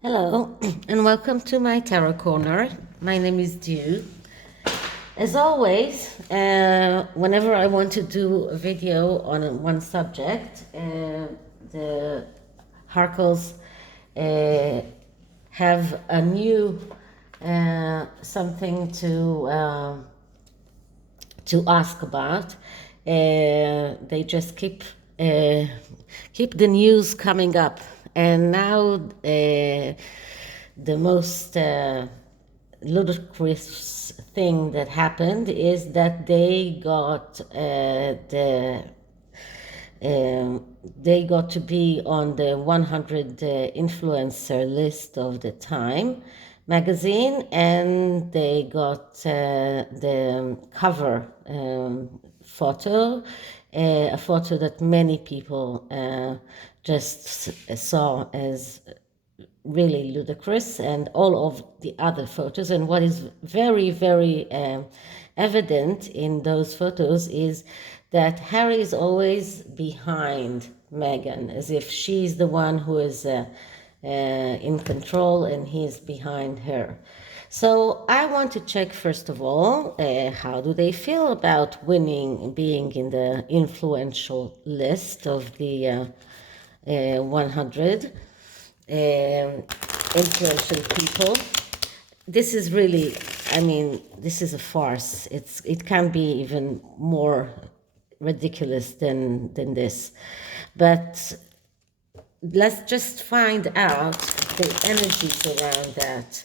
Hello, and welcome to my Tarot Corner. My name is Dew. As always, whenever I want to do a video on one subject, the Harkles have a new something to ask about. They just keep the news coming up, and now the most ludicrous thing that happened is that they got to be on the 100 influencer list of the Time magazine, and they got the cover photo, a photo that many people just saw as really ludicrous, and all of the other photos. And what is very, very evident in those photos is that Harry is always behind Meghan, as if she's the one who is in control and he's behind her. So I want to check, first of all, how do they feel about winning, being in the influential list of the 100 influential people. This is really, this is a farce. It can be even more ridiculous than this. But let's just find out the energies around that.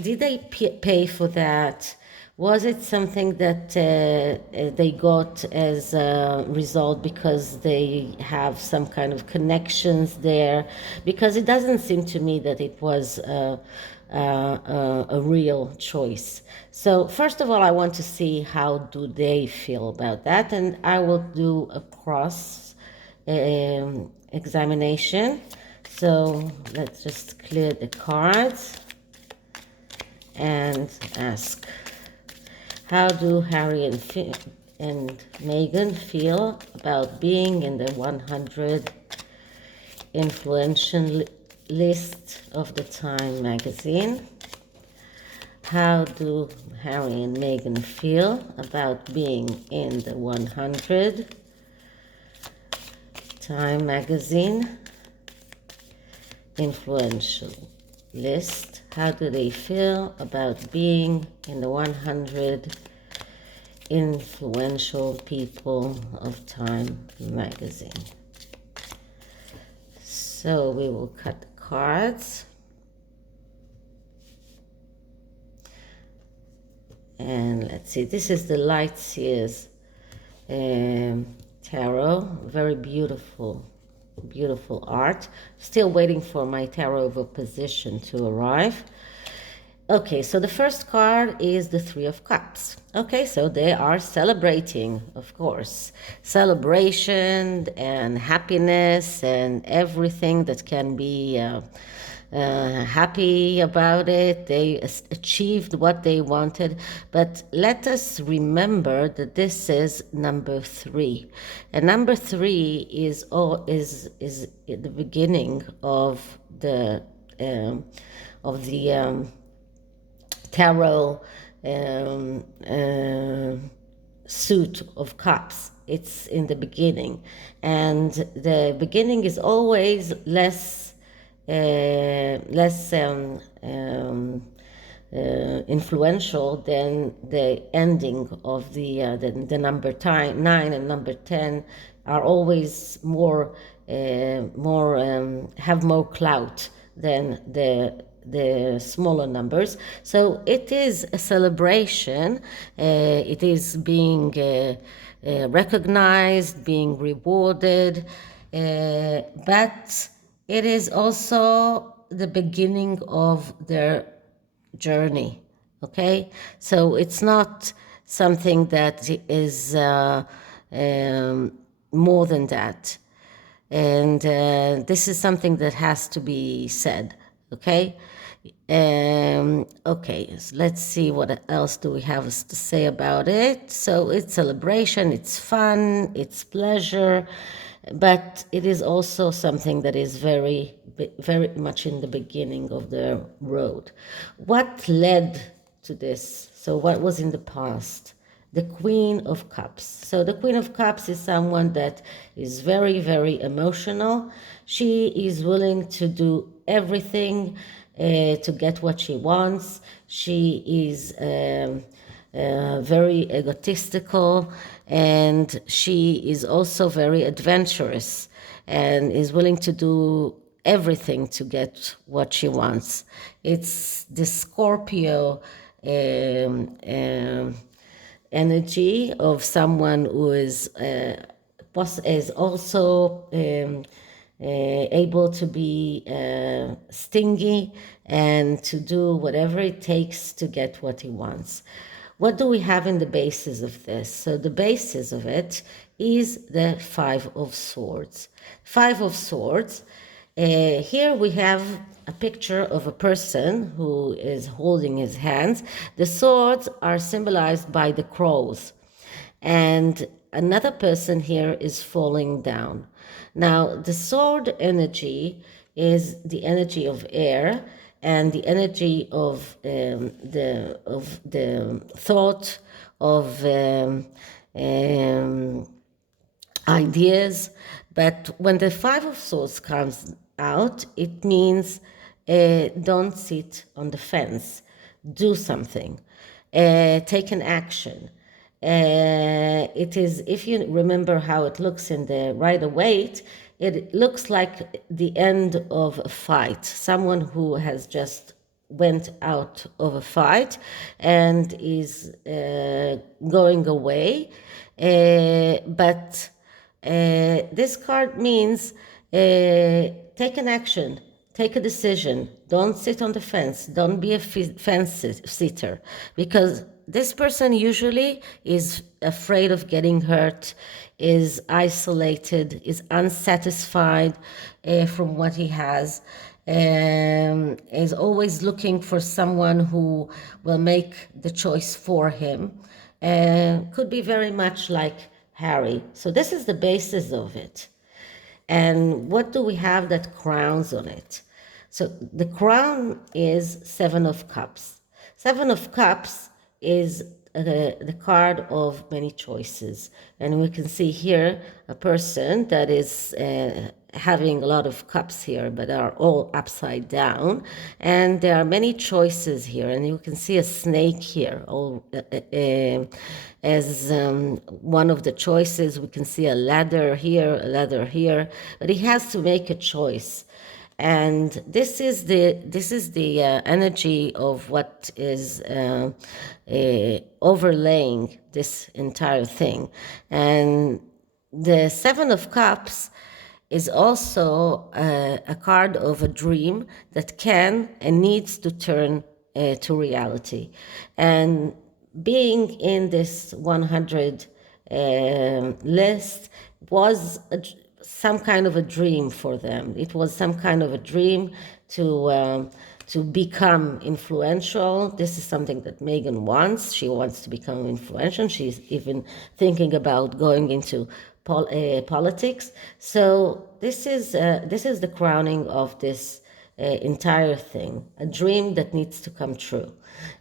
Did they pay for that? Was it something that they got as a result because they have some kind of connections there? Because it doesn't seem to me that it was a real choice. So first of all, I want to see how do they feel about that, and I will do a cross examination. So let's just clear the cards and ask, how do Harry and Meghan feel about being in the 100 influential list of the Time magazine? How do Harry and Meghan feel about being in the 100 Time magazine influential list? How do they feel about being in the 100 influential people of Time magazine? So we will cut the cards. And let's see, this is the Light Seers tarot. Very beautiful art. Still waiting for my tarot of opposition to arrive. Okay, so the first card is the Three of Cups. Okay, so they are celebrating, of course. Celebration and happiness and everything that can be happy about it. They achieved what they wanted. But let us remember that this is number 3. And number 3 is the beginning of the tarot suit of cups. It's in the beginning, and the beginning is always less influential than the ending of the number 9 and number 10 are always more have more clout than the smaller numbers. So it is a celebration. It is being recognized, being rewarded, but it is also the beginning of their journey. Okay, so it's not something that is more than that, and this is something that has to be said. Okay. Okay, so let's see what else do we have to say about it. So it's celebration, it's fun, it's pleasure, but it is also something that is very much in the beginning of the road. What led to this? So what was in the past? The Queen of Cups. So the Queen of Cups is someone that is very emotional. She is willing to do everything to get what she wants. She is very egotistical, and she is also very adventurous and is willing to do everything to get what she wants. It's the Scorpio energy of someone who is also able to be stingy and to do whatever it takes to get what he wants. What do we have in the basis of this? So the basis of it is the Five of Swords. Five of Swords. Here we have a picture of a person who is holding his hands. The swords are symbolized by the crows, and another person here is falling down. Now, the sword energy is the energy of air and the energy of the thought of ideas. But when the Five of Swords comes out, it means don't sit on the fence. Do something. Take an action. It is, if you remember how it looks in the Rider-Waite, it looks like the end of a fight. Someone who has just went out of a fight and is going away. But this card means take an action, take a decision. Don't sit on the fence. Don't be a fence sitter, because this person usually is afraid of getting hurt, is isolated, is unsatisfied from what he has, is always looking for someone who will make the choice for him. Could be very much like Harry. So this is the basis of it. And what do we have that crowns on it? So the crown is Seven of Cups. Seven of Cups is the card of many choices. And we can see here a person that is having a lot of cups here, but are all upside down. And there are many choices here. And you can see a snake here as one of the choices. We can see a ladder here, but he has to make a choice. And this is the energy of what is overlaying this entire thing. And the Seven of Cups is also a card of a dream that can and needs to turn to reality. And being in this 100 list was some kind of a dream for them. It was some kind of a dream to become influential. This is something that Megan wants. She wants to become influential. She's even thinking about going into politics. So this is the crowning of this entire thing, a dream that needs to come true.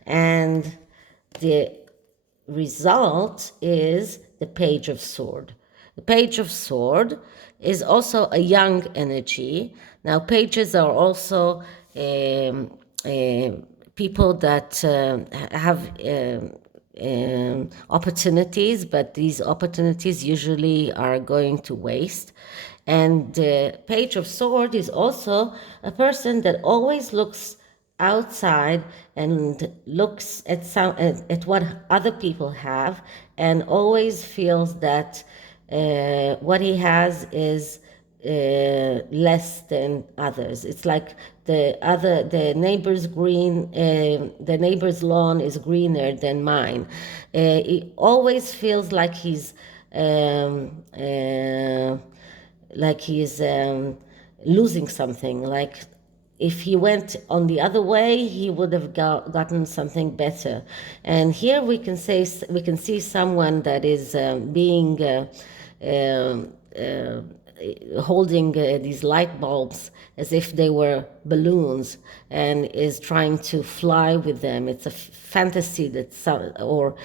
And the result is the Page of Sword. The Page of Sword is also a young energy. Now, pages are also people that have opportunities, but these opportunities usually are going to waste. And the Page of Sword is also a person that always looks outside and looks at what other people have, and always feels that what he has is less than others. It's like the neighbor's lawn is greener than mine. He always feels like he's losing something. Like if he went on the other way, he would have gotten something better. And here we can see someone that is being holding these light bulbs as if they were balloons and is trying to fly with them. It's a fantasy or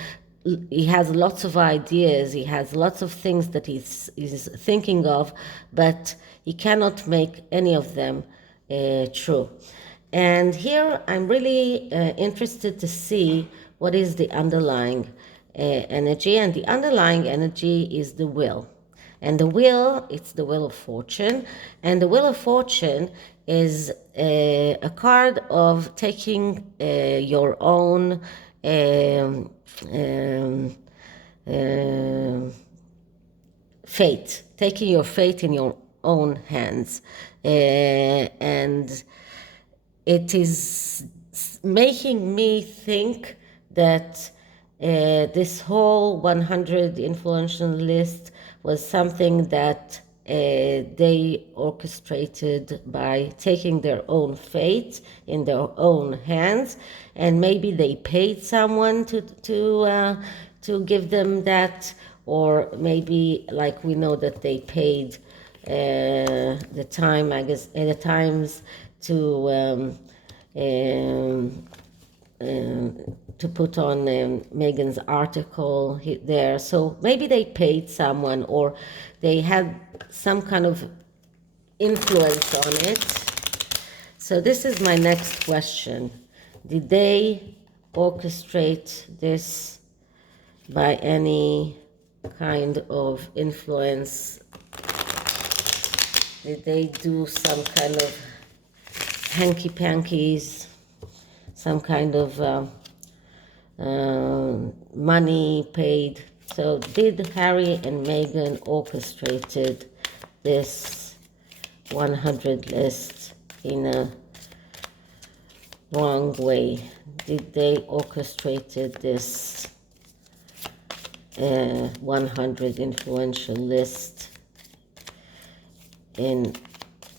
he has lots of ideas, he has lots of things that he's thinking of, but he cannot make any of them true. And here I'm really interested to see what is the underlying energy, and the underlying energy is the will. And the will, it's the wheel of fortune, and the wheel of fortune is a card of taking your own fate, taking your fate in your own hands. And it is making me think that this whole 100 influential list was something that they orchestrated by taking their own fate in their own hands, and maybe they paid someone to give them that, or maybe, like we know that they paid the Times to put on Megan's article there. So maybe they paid someone, or they had some kind of influence on it. So this is my next question. Did they orchestrate this by any kind of influence? Did they do some kind of hanky-pankies, some kind of money paid? So did Harry and Meghan orchestrated this 100 list in a wrong way? Did they orchestrated this 100 influential list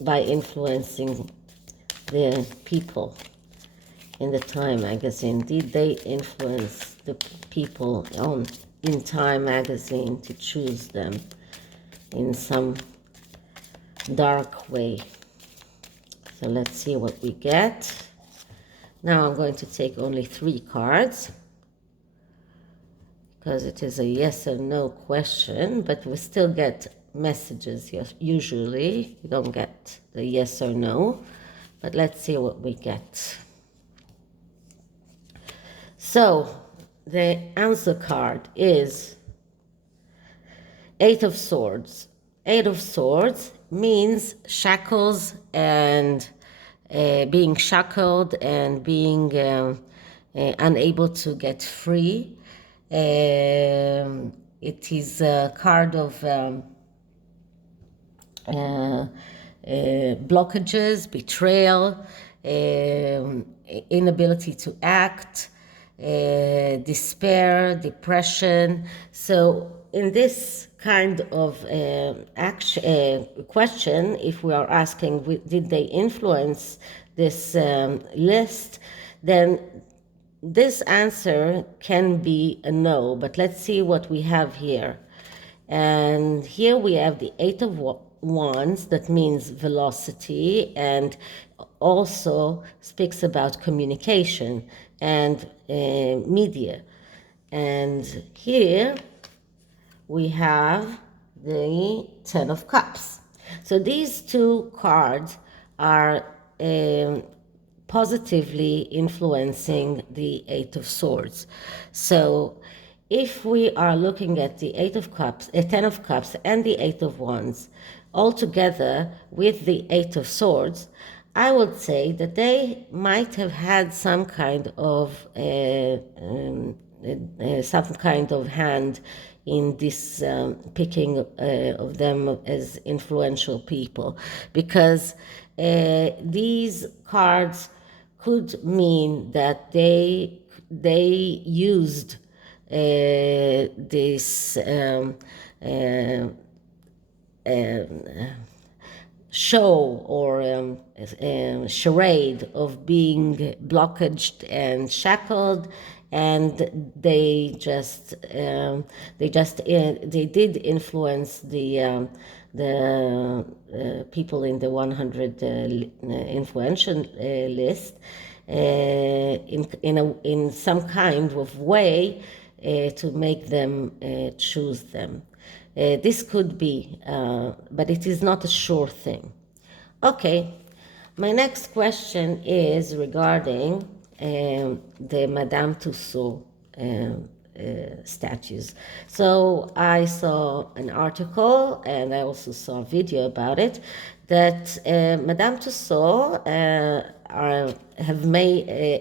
by influencing the people in the Time magazine? Did they influence the people in Time magazine to choose them in some dark way? So let's see what we get. Now I'm going to take only 3 cards because it is a yes or no question, but we still get messages. Usually you don't get the yes or no, but let's see what we get. So the answer card is 8 of Swords. 8 of Swords means shackles and being shackled and being unable to get free. It is a card of blockages, betrayal, inability to act, despair, depression. So in this kind of question, if we are asking, did they influence this list, then this answer can be a no. But let's see what we have here. And here we have the 8 of Wands, that means velocity, and also speaks about communication and media. And here we have the 10 of Cups. So these 2 cards are positively influencing the 8 of Swords. So if we are looking at the 8 of Cups, 10 of Cups, and the 8 of Wands all together with the 8 of Swords, I would say that they might have had some kind of hand in this picking of them as influential people, because these cards could mean that they used this show or charade of being blockaged and shackled, and they did influence the the people in the 100 influential list in some kind of way to make them choose them. This could be, but it is not a sure thing. Okay, my next question is regarding the Madame Tussauds statues. So I saw an article and I also saw a video about it that Madame Tussauds have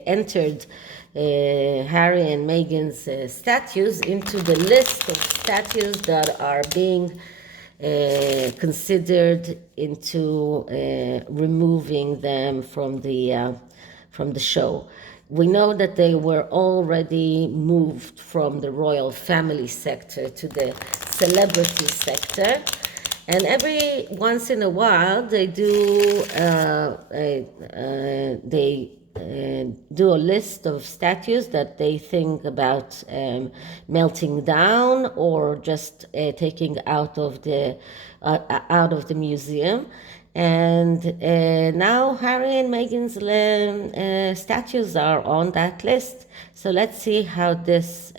entered Harry and Meghan's statues into the list of statues that are being considered into removing them from the show. We know that they were already moved from the royal family sector to the celebrity sector, and every once in a while they do do a list of statues that they think about melting down or just taking out of the museum. And now Harry and Meghan's statues are on that list. So let's see how this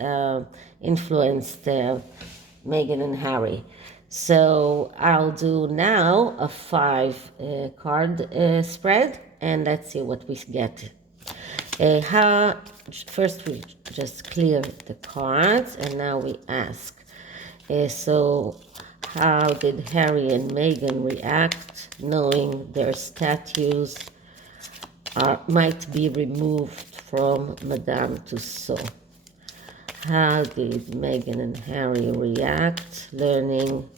influenced Meghan and Harry. So I'll do now a 5 card spread, and let's see what we get. First we just clear the cards, and now we ask. So how did Harry and Meghan react knowing their statues might be removed from Madame Tussauds? How did Meghan and Harry react learning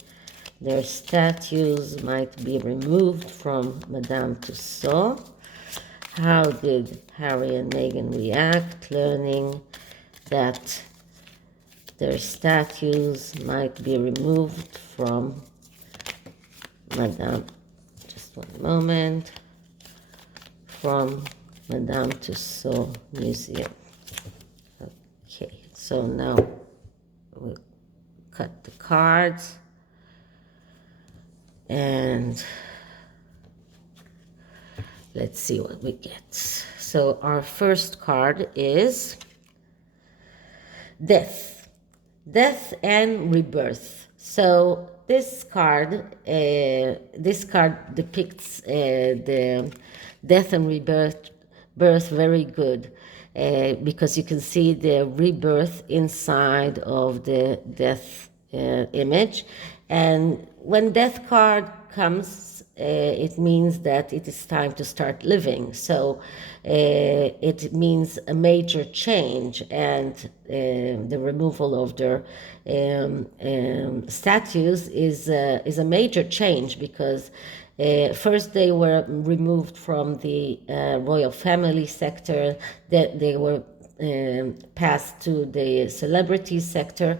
their statues might be removed from Madame Tussauds? How did Harry and Meghan react learning that their statues might be removed from Madame Tussauds Museum? Okay, so now we'll cut the cards and let's see what we get. So our first card is Death and Rebirth. So this card depicts the death and rebirth very good, because you can see the rebirth inside of the death image. And when death card comes, it means that it is time to start living. So it means a major change, and the removal of their statues is a major change, because first they were removed from the royal family sector, that they were passed to the celebrity sector.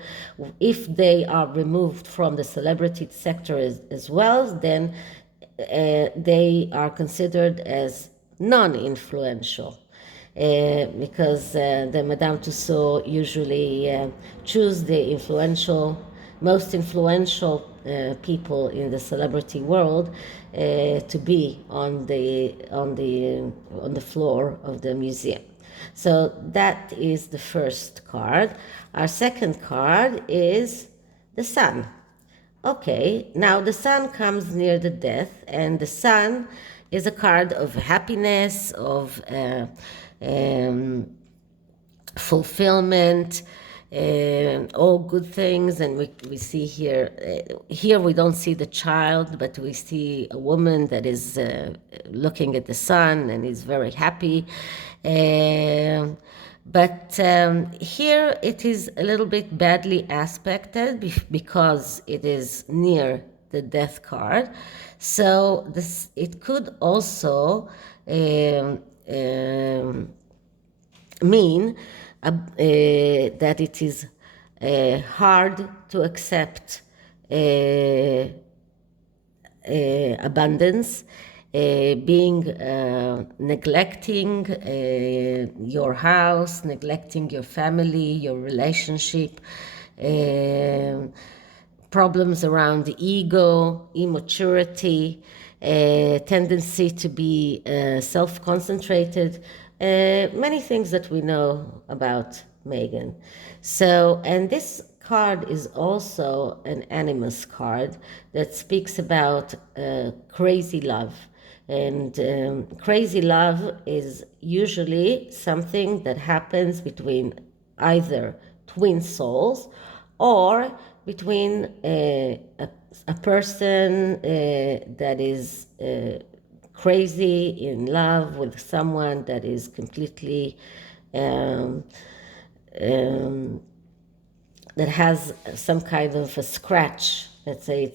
If they are removed from the celebrity sector as well, then they are considered as non-influential, because the Madame Tussauds usually choose the most influential people in the celebrity world to be on the floor of the museum. So that is the first card. Our second card is the Sun. Okay, now the Sun comes near the death, and the Sun is a card of happiness, of fulfillment, all good things. And we see here we don't see the child, but we see a woman that is looking at the sun and is very happy. But here it is a little bit badly aspected because it is near the death card. So it could also mean that it is hard to accept abundance, neglecting your house, neglecting your family, your relationship, problems around the ego, immaturity, tendency to be self-concentrated, many things that we know about Megan. So, and this card is also an animus card that speaks about crazy love. And crazy love is usually something that happens between either twin souls or between a person that is crazy in love with someone that is completely um, um, that has some kind of a scratch, let's say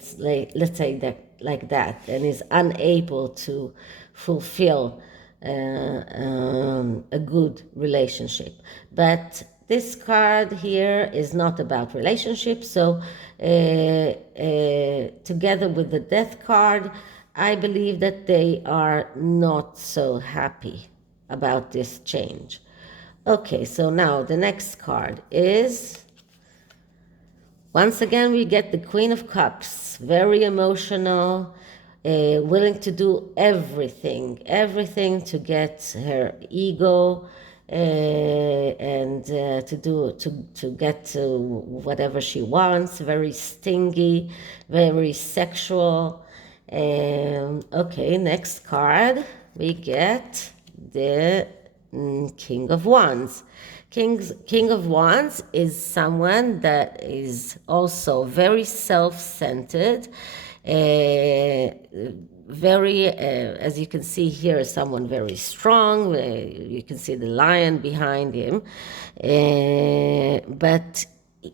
that like that, and is unable to fulfill a good relationship. But this card here is not about relationships, so together with the death card, I believe that they are not so happy about this change. Okay, so now the next card is, once again, we get the Queen of Cups, very emotional, willing to do everything to get her ego and to get to whatever she wants. Very stingy, very sexual. Okay, next card we get the King of Wands. King of Wands is someone that is also very self-centered, very, as you can see here, someone very strong. You can see the lion behind him, but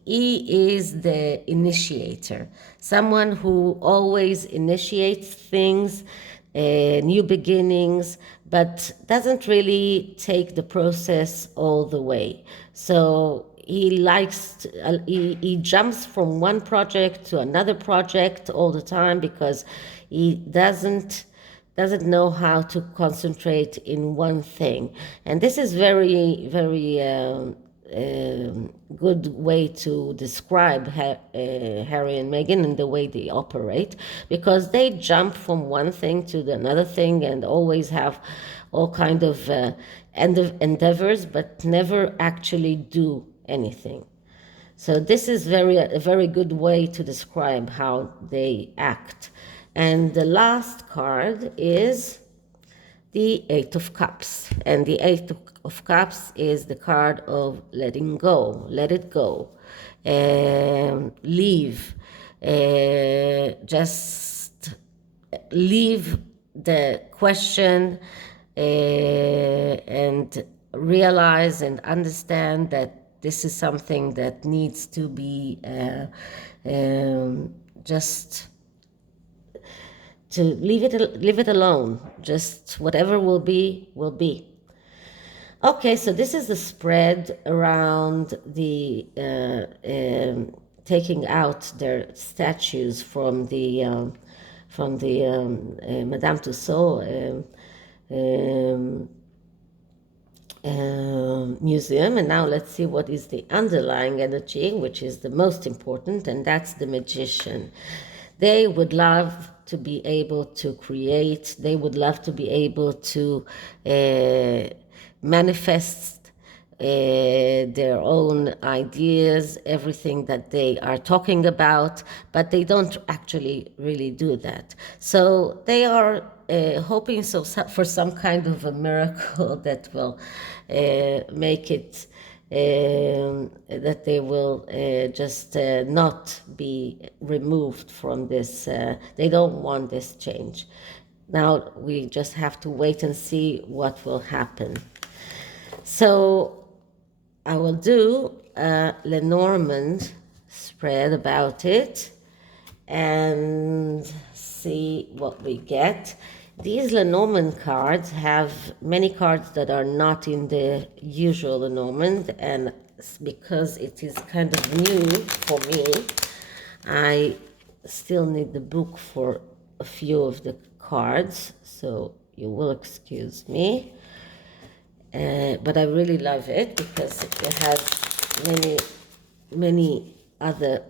he is the initiator, someone who always initiates things, new beginnings, but doesn't really take the process all the way. So he he jumps from one project to another project all the time because he doesn't know how to concentrate in one thing. And this is very good way to describe Harry and Meghan and the way they operate, because they jump from one thing to another thing and always have all kind of endeavors, but never actually do anything. So this is a very good way to describe how they act. And the last card is the Eight of Cups. And the Eight of Cups is the card of letting go, let it go, leave, just leave the question and realize and understand that this is something that needs to be just to leave it alone. Just whatever will be, will be. Okay, so this is the spread around the taking out their statues from the Madame Tussauds museum. And now let's see what is the underlying energy, which is the most important, and that's the Magician. They would love to be able to create, they would love to be able to manifest their own ideas, everything that they are talking about, but they don't actually really do that. So they are hoping for some kind of a miracle that will make it that they will just not be removed from this. They don't want this change. Now we just have to wait and see what will happen. So I will do a Lenormand spread about it and see what we get. These Lenormand cards have many cards that are not in the usual Lenormand, and because it is kind of new for me, I still need the book for a few of the cards, so you will excuse me. But I really love it because it has many other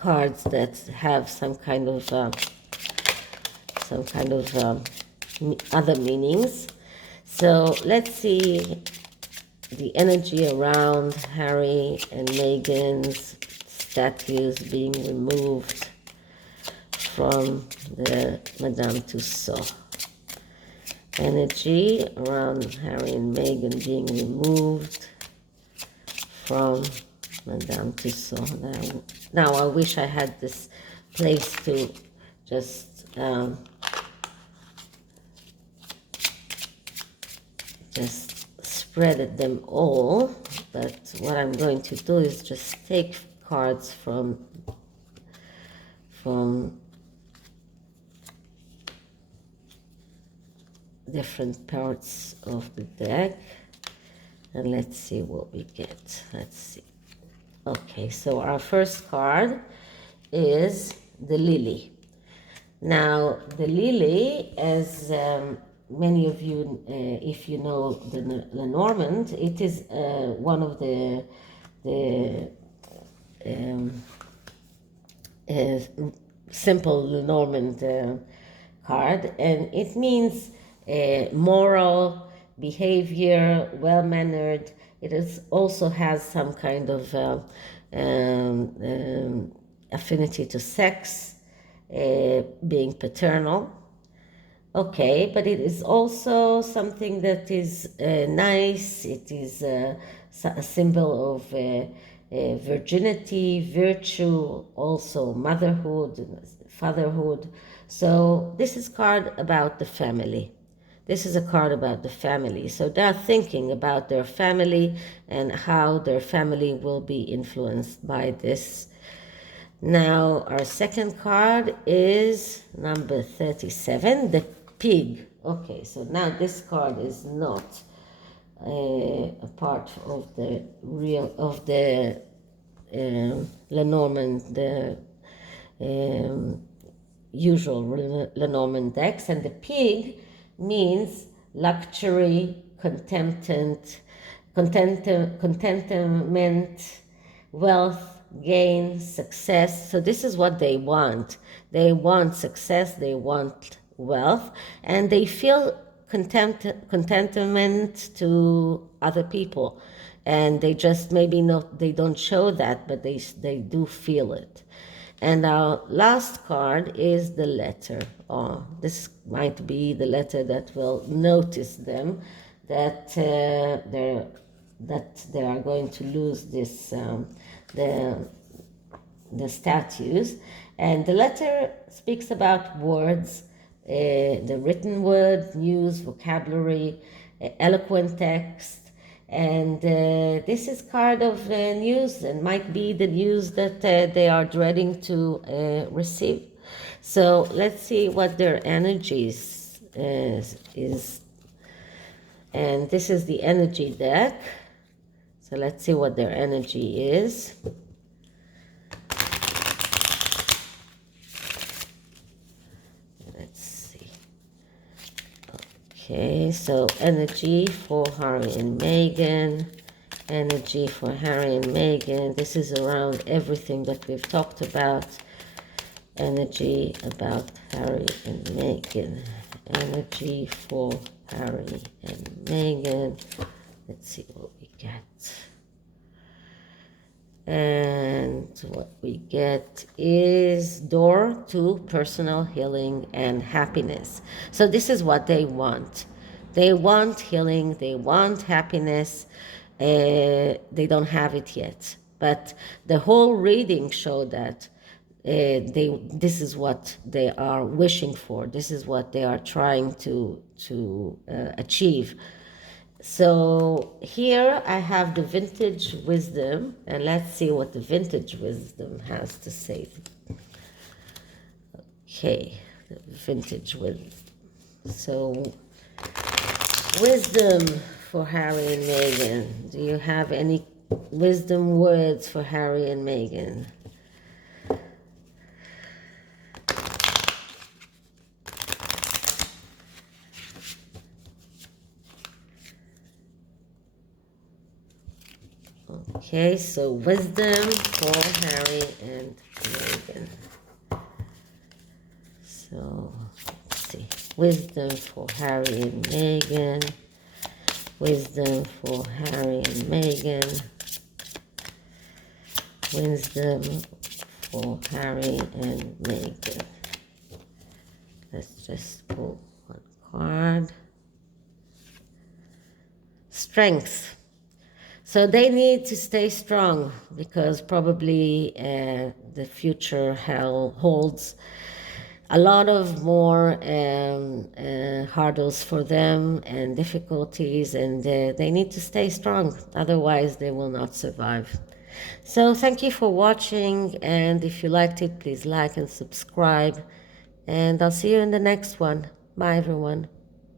cards that have some kind of other meanings. So let's see the energy around Harry and Meghan's statues being removed from the Madame Tussauds. Energy around Harry and Meghan being removed from Madame Tussauds. Now I wish I had this place to just spread them all, but what I'm going to do is just take cards from different parts of the deck, and let's see what we get. Let's see. Okay, so our first card is the lily. Now, the lily, as many of you, if you know the Lenormand, it is one of the simple Lenormand card, and it means moral behavior, well-mannered. It is also has some kind of affinity to sex, being paternal. Okay, but it is also something that is nice. It is a symbol of virginity, virtue, also motherhood, fatherhood. So this is a card about the family. This is a card about the family. So they're thinking about their family and how their family will be influenced by this. Now, our second card is number 37, the pig. Okay, so now this card is not a part of the Lenormand, the usual Lenormand decks, and the pig means luxury, contentment, wealth, gain, success. So this is what they want. They want success, they want wealth, and they feel contentment to other people. And they just maybe not, they don't show that, but they do feel it. And our last card is the letter. Oh, this might be the letter that will notice them that they are going to lose this the statues. And the letter speaks about words, the written word, news, vocabulary, eloquent text. And this is card of news, and might be the news that they are dreading to receive. So let's see what their energies is. And this is the energy deck. So let's see what their energy is. Let's see. Okay, so energy for Harry and Meghan. Energy for Harry and Meghan. This is around everything that we've talked about. Energy about Harry and Meghan. Energy for Harry and Meghan. Let's see what we get. And what we get is door to personal healing and happiness. So this is what they want. They want healing, they want happiness. They don't have it yet. But the whole reading showed that this is what they are wishing for. This is what they are trying to achieve. So here I have the vintage wisdom, and let's see what the vintage wisdom has to say. Okay, the vintage wisdom. So, wisdom for Harry and Meghan. Do you have any wisdom words for Harry and Meghan? Okay, so wisdom for Harry and Meghan. So, let's see. Wisdom for Harry and Meghan. Wisdom for Harry and Meghan. Wisdom for Harry and Meghan. Let's just pull one card. Strength. So they need to stay strong because probably the future holds a lot of more hurdles for them and difficulties, and they need to stay strong. Otherwise, they will not survive. So thank you for watching, and if you liked it, please like and subscribe. And I'll see you in the next one. Bye, everyone.